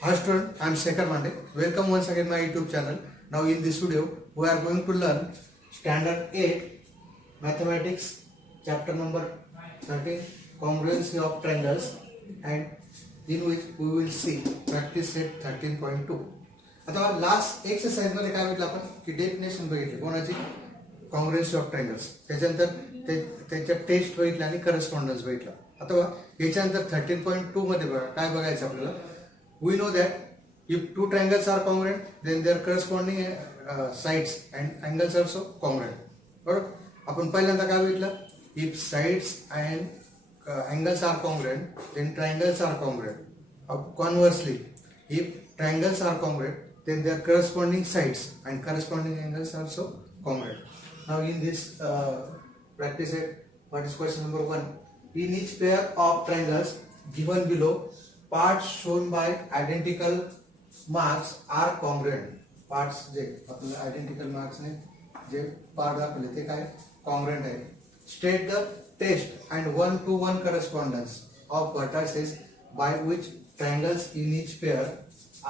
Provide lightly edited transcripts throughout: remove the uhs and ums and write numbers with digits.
Hi student, I am Shekhar Mande. Welcome once again my YouTube channel. Now in this video, we are going to learn Standard 8 Mathematics, chapter number 13, Congruency of Triangles, and in which we will see practice set 13.2. आता last exercise मध्ये काय म्हटलं आपण की डेफिनेशन बघितली कोणाची कॉन्ग्रुएन्सी of triangles त्याच्यानंतर त्याच्या टेस्ट बघितलं आणि करस्पॉन्डन्स बघितलं. आता याच्यानंतर 13.2 मध्ये बघा काय बघायचं आपल्याला. We know that if two triangles are congruent, then their corresponding sides and angles are also congruent. बरोबर. आपण पहिल्यांदा काय बघितलं, if sides and angles are congruent, then triangles are congruent. Conversely, if triangles are congruent, then their corresponding sides and corresponding angles are also congruent. Now in this practice set, what is question number 1? In each pair of triangles given below, parts shown by identical marks are congruent. Parts जे आपल्याला identical marks ने जे पार्ट दाखवले ते काय congruent आहे. State the test and 1-to-1 correspondence of vertices by which triangles in each pair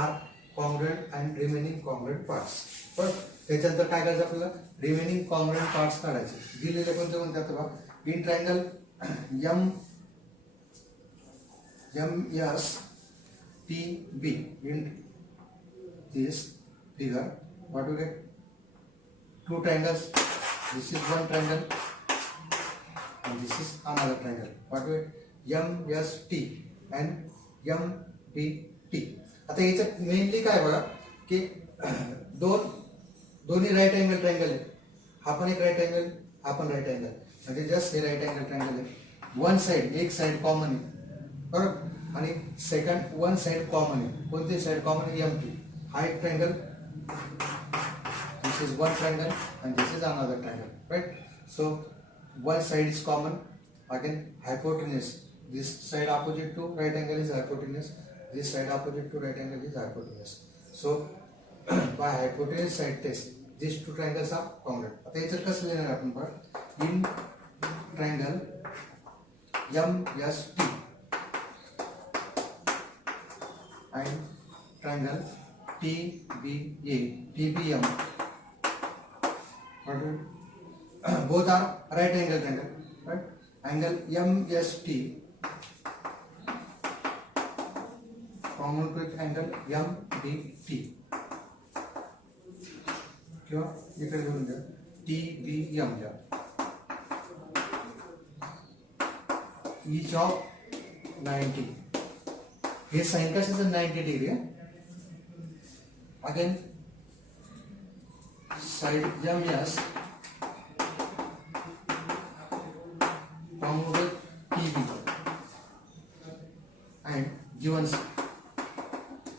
are congruent and remaining congruent parts. पण त्याच्यानंतर काय करायचं आपल्याला रिमेनिंग कॉन्ग्रुएंट पार्ट्स काढायचे. दिलेले कोणते कोणते आता बघा. In triangle MSTB in this figure, what we get? Two triangles. This is one triangle and this is another triangle. What we get? MST and MPT. आता याच्यात मेनली काय बघा की दोन्ही राईट अँगल ट्रायंगल आहे. हा पण एक राईट अँगल, हा पण राईट अँगल, म्हणजे जस्ट हे राईट अँगल ट्रायंगल आहे. वन साइड एक साइड कॉमन आहे बरोबर, आणि सेकंड वन साइड कॉमन आहे. कोणती साइड कॉमन आहे? एम्प्टी. हा एक triangle, this is one triangle and this is another triangle, right? So one side is common, again hypotenuse. This side opposite to right angle is hypotenuse, this side opposite to right angle is hypotenuse. So by hypotenuse side test, these two triangles are congruent. आता याच्यात कसं लिहिणार आपण बघ. In triangle MST and triangle TBM, both are right angle triangle, right? Angle MST common to angle MDT किंवा इकडे घेऊन द्या TBM घ्या. each of 90. हे साइन कशाचं 90 डिग्री आहे. Again side MS common with TB and given.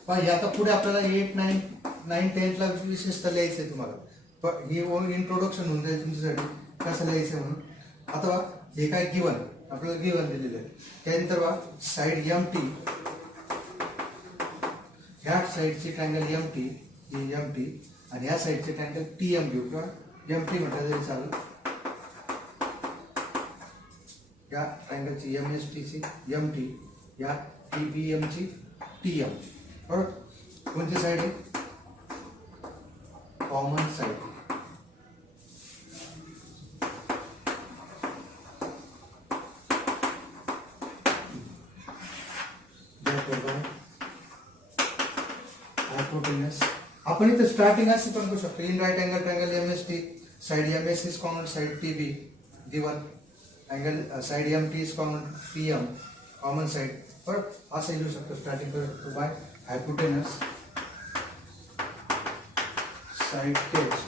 पण आता पुढे आपल्याला 8, 9, 10 ला विशेषतः लिहायचं आहे तुम्हाला. पण हे इंट्रोडक्शन होऊन जाईल तुमच्यासाठी कसं लिहायचं म्हणून. आता हे काय गिवन आपल्याला गिवन दिलेलं आहे. त्यानंतर बघा साइड MT, ह्या साइडची ट्रायंगल MT ही MT आणि ह्या साइडचे ट्रायंगल TM घेऊ किंवा MT म्हटलं तरी चालेल. या ट्रायंगलची MST ची MT, या TBM ची TM. बरोबर. कोणती साइड आहे? Common side. आपण इथे स्टार्टिंग असे पण करू शकतो. In right angle triangle MST, side MS is common side TB given, angle side MT is common PM common side. बरोबर. असं लिहू शकतो. स्टार्टिंग करू शकतो by hypotenuse side test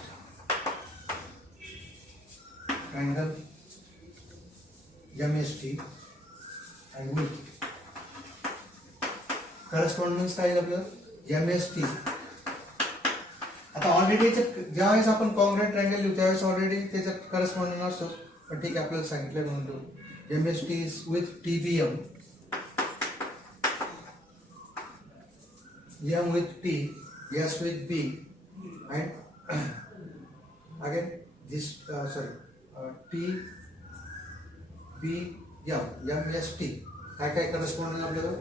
triangle MST and with correspondence काय आपलं MST. आता ऑलरेडी ज्यावेळेस आपण कॉन्ग्रुएंट ट्रायंगल लिहू त्यावेळेस ऑलरेडी त्याच्यात करस्पॉन्डन्स असतो. पण ठीक आहे आपल्याला सांगितलं म्हणून लिहू. MST is with TBM, M with T, S with B, and again this TBM, MST काय काय करस्पॉन्डन्स आपल्याला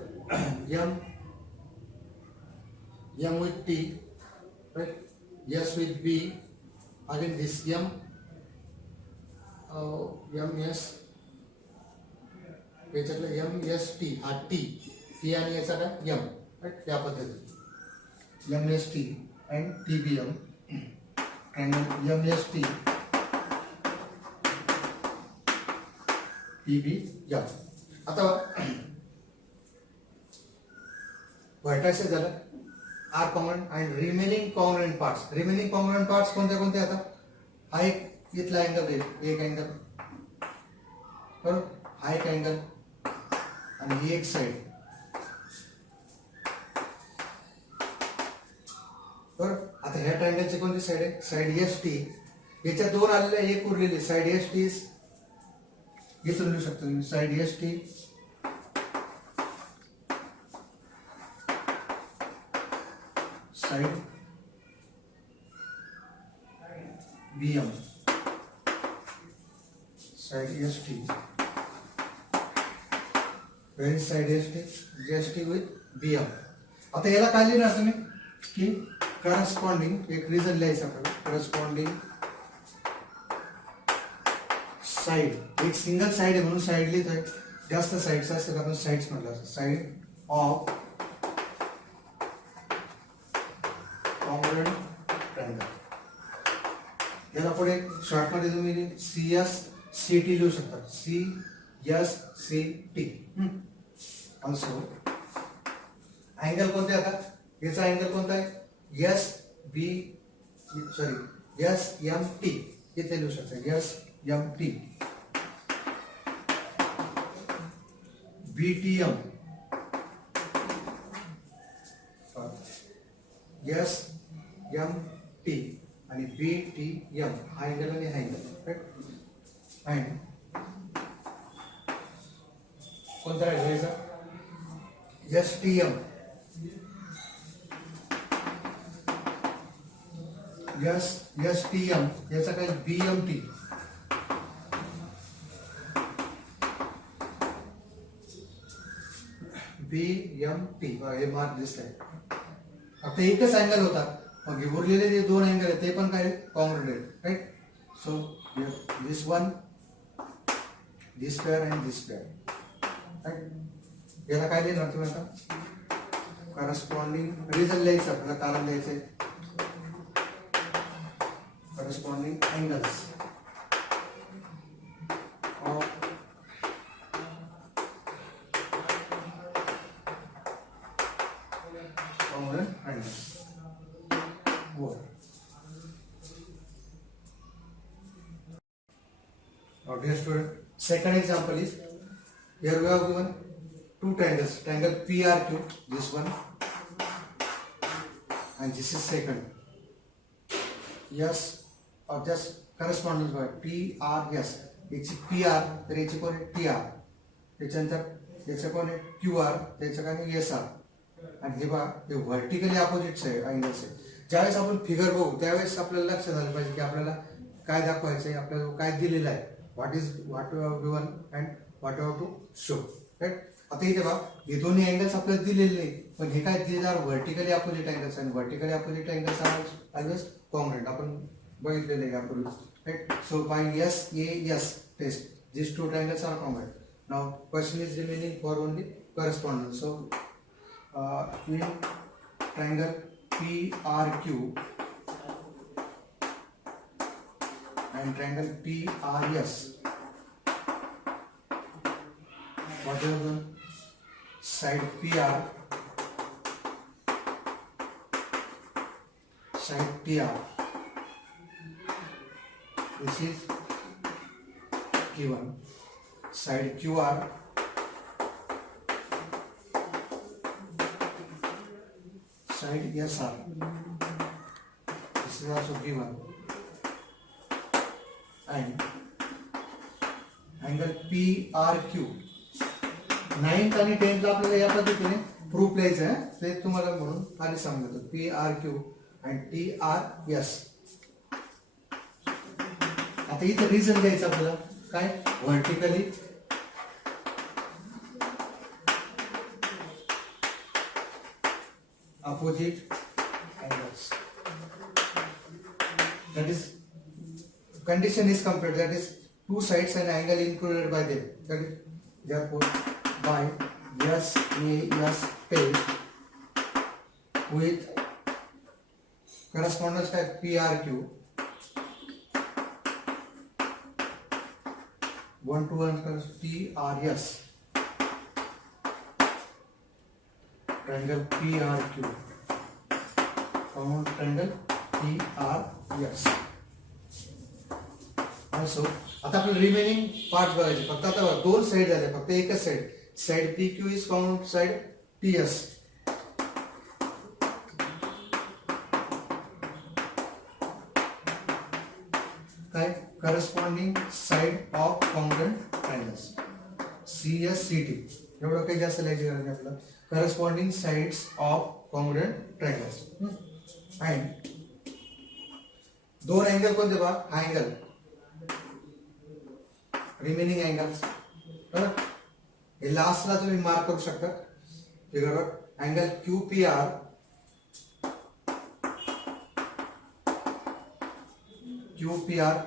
M with T, right? S with B, again this M, MS, याच्यातलं MST हा T, T आणि याचा काय M, right? या पद्धतीने MST and TBM, triangle MST, TBM. आता व्हर्टायसेस झालं are congruent and remaining congruent parts. Remaining congruent parts कोणते कोणते? आता हा एक इथला अँगल येईल, एक अँगल बरोबर, हा एक अँगल आणि ही एक साइड बरोबर. आता ह्या ट्रायंगलची कोणती साइड आहे? Side S T. याच्या दोन आलेल्या एक उरलेली साइड एस टी, इथून लिहू शकतो तुम्ही side S T side BM, side ST, where is side ST with BM. आता याला काय लिहिणार तुम्ही की करस्पॉन्डिंग, एक रिझन लिहायचं आपल्याला, करस्पॉन्डिंग साइड. एक सिंगल साइड आहे म्हणून साइड लिहितोय, जास्त साइड्स असतात आपण साइड्स म्हटलं असं, साइड ऑफ कॉंग्रुएंट ट्रायंगल. याला पुढे शॉर्ट मध्ये तुम्ही CSCT लिहू शकता, CSCT. ऑल्सो अँगल कोणते? आता याचा अँगल कोणता आहे? SMT, इथे लिहू शकता SMT. BTM, SMT आणि BTM, हा अँगल आणि हा अँगल, राईट. अँड कोणता आहे याचा? STM, STM याचा काय? BMT. BMT हे मार्क दिसतंय. आता एकच अँगल होता, मग उरलेले जे दोन अँगल आहेत ते पण काय कॉंग्रुएंट आहेत, right. So this one, this pair and this pair, right. याला काय लिहिणार तुम्ही आता? करस्पॉन्डिंग रिझन लिहायचं आपल्याला, कारण लिहायचंय corresponding angles of congruent angles. Now dear student, second example is, here we have given two triangles, triangle PRQ, this one and this is second. Yes, or just correspondence by PRS. याची PR तर याची कोण आहे TR, त्याच्यानंतर याचं कोण आहे QR, त्याचं काय आहे SR. आणि हे बघा हे व्हर्टिकली अपोजिट्स आहे अँगल्स आहे. ज्यावेळेस आपण फिगर बघू त्यावेळेस आपल्याला लक्षात आलं पाहिजे की आपल्याला काय दाखवायचं आहे, आपल्याला काय दिलेलं आहे, what you have given and what you have to show, right. आता इथे बघा हे दोन्ही अँगल्स आपल्याला दिलेले नाही, पण हे काय दिले आर व्हर्टिकली अपोजिट अँगल्स, आणि vertically opposite angles are always congruent. आपण बघितलेले आहे यापूर्वी, right. So by SAS test these two triangles are congruent. Now question is remaining for only correspondence. So in triangle PRQ and triangle PRS, what is the side PR, side TR, this is given, side QR, side SR, this is also given, and angle PRQ. 9th आणि 10th ला आपल्याला या पद्धतीने प्रूफ लिहायचं आहे, ते तुम्हाला म्हणून आधी सांगतो. PRQ and TRS. आता इथे रिझन द्यायचं आपल्याला काय, vertically opposite angles. That is, condition is complete. That is, two sides and angle included by them. That is, therefore, by SAS test with correspondence type PRQ, 1 to 1 TRS, triangle PRQ, found triangle TRS. Also, आता आपले remaining parts बघायचे. फक्त आता दोन साइड झाले, फक्त एकच side. Side PQ is found side TS. काय corresponding side of congruent triangles CSCT. एवढं काही जास्त लिहायची गरज नाही आपल्याला. Corresponding sides of congruent triangles. And दोन अँगल कोणते बघा, हा अँगल रिमेनिंग अँगल्स. हे लास्टला तुम्ही मार्क करू शकता फिगरवर. अँगल QPR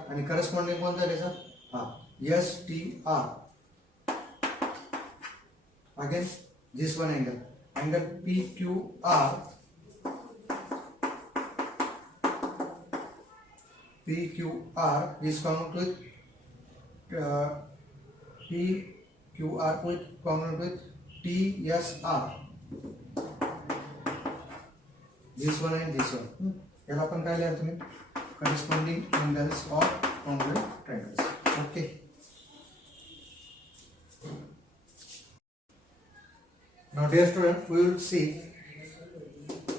आणि करस्पॉन्डिंग कोणता आहे त्याचा, हा STR. Again this one angle PQR is congruent with PQR with congruent with TSR. This one and this one. याला आपण काय लिहाल तुम्ही, corresponding angles of congruent triangles. Okay. Now dear student, we will see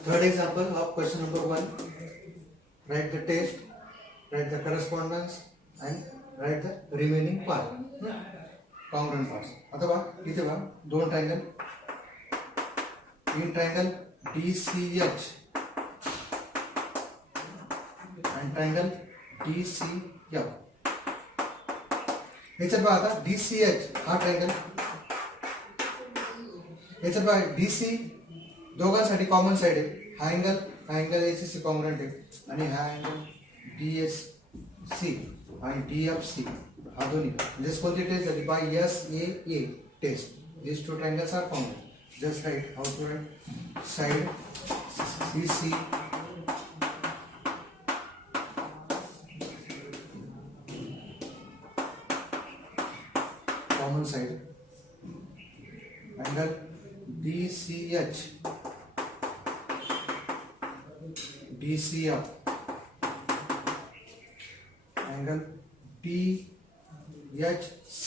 third example of question number 1. Write the test, write the correspondence and write the remaining part, congruent parts. आता बघा इथे बघा दोन triangle, in triangle DCH and triangle DCF. याच्यात बघा आता DCH हा ट्रायंगल, याच्यात बघा DC दोघांसाठी कॉमन साइड आहे. हा अँगल ACC कॉन्ग्रुएंट आहे आणि हा अँगल DSC आणि DFC हा दोन्ही. जस्ट कोणती टेस्ट झाली, by SAA test. These two triangles are common. Just write how to write side CC common side, angle DCH DCF, angle DHC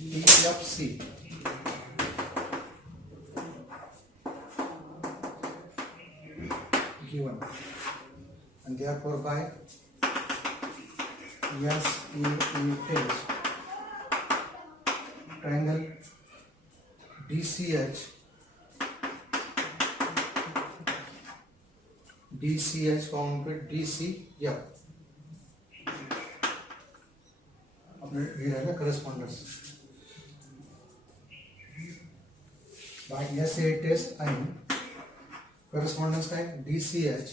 DFC. Given, and therefore by SAA test triangle DCH found with DCF. अपने ये रहेगा correspondence. By SAA test and correspondence का DCH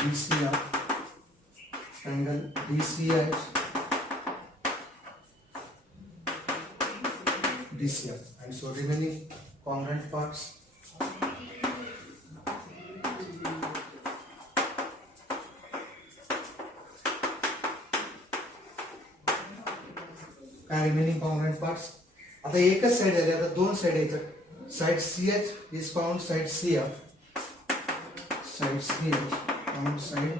DCF triangle DCH DCF, and so remaining congruent parts remaining congruent parts. आता एकच साइड आहे, आता दोन साइड आहेत. Side CH is found side CF, side CH found side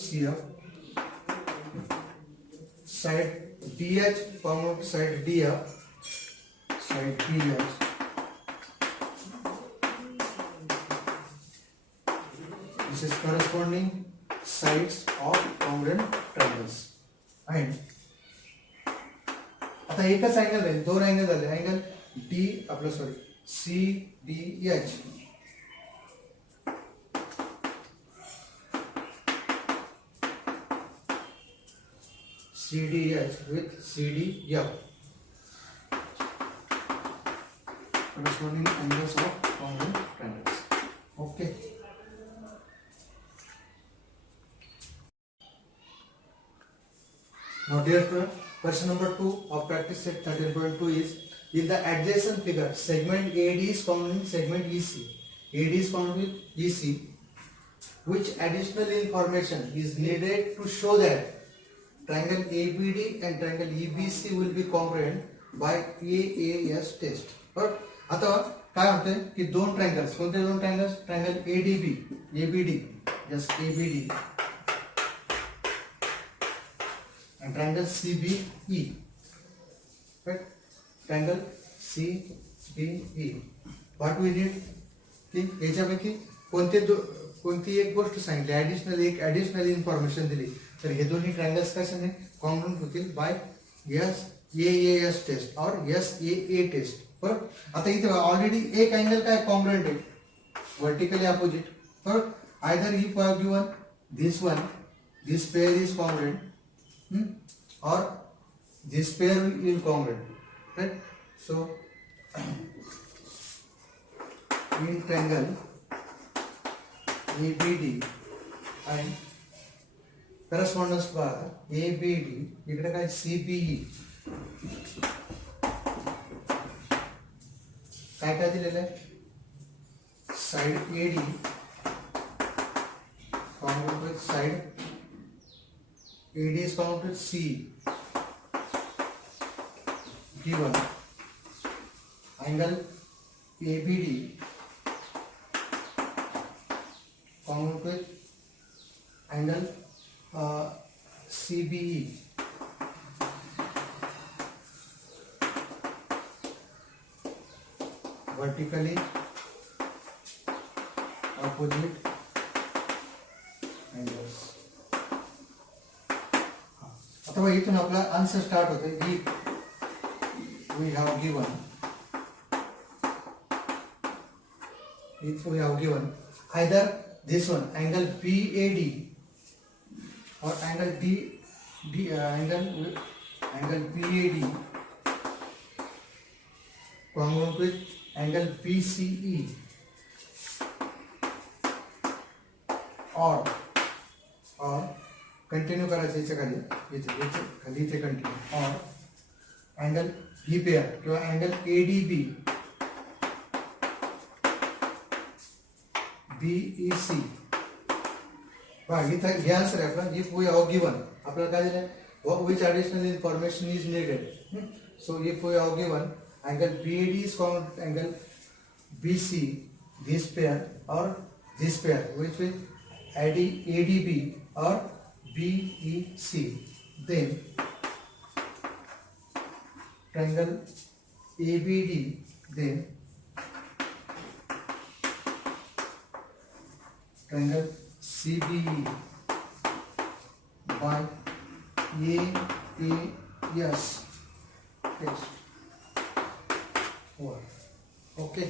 CF, side DH found side DF, side DH. This is corresponding sides of congruent triangles. And आता एकच अँगल आहे, दोन अँगल झाले. अँगल D आपलं sorry CDH CDH with CDF. corresponding angles of congruent triangles. Okay. Now dear student, question number 2 of practice set 13.2 is, in the adjacent figure segment AD is congruent with segment EC. AD is congruent with EC. Which additional information is needed to show that triangle ABD and triangle EBC will be congruent by AAS test? बरोबर. आता काय होते की दोन ट्रायंगल्स, कोणते दोन triangles? Triangle ADB, ABD, just ABD and triangle CBE, right? Triangle CBE. What we need की याच्यापैकी कोणती एक गोष्ट सांगितली, एक ऍडिशनल इन्फॉर्मेशन दिली, तर हे दोन्ही ट्रायंगल्स कशाने कॉन्ग्रुएंट होतील बाय SAAS टेस्ट और SAA टेस्ट. बरोबर. आता इथे ऑलरेडी एक अँगल काय कॉन्ग्रुएंट आहे, वर्टिकली अपोजिट. बरोबर. Either if I given this one, this pair is congruent or this pair is congruent, right? So in triangle ABD and correspondence bar ABD, इकडे काय CBE, काय दिलेलं आहे? Side AD congruent with side AD is congruent with C. Given angle ABD congruent with angle CBE. Vertically opposite angles. अथवा इथून आपला answer start होते. We have given, if we have given either this one angle BAD or angle angle BAD congruent with angle BCE or continue करायचं याच्या खाली इथे कंटिन्यू और अँगल ही पेयर किंवा अँगल ADB BEC. बघा इथं हे आन्सर आहे आपला. इफ वी हॅव गिवन, आपल्याला काय दिलं, which additional information is needed. So if we have given angle BAD is congruent angle BC, this pair or this pair which will ADB or BEC, then triangle ABD, then triangle CBE by AAS test. Okay.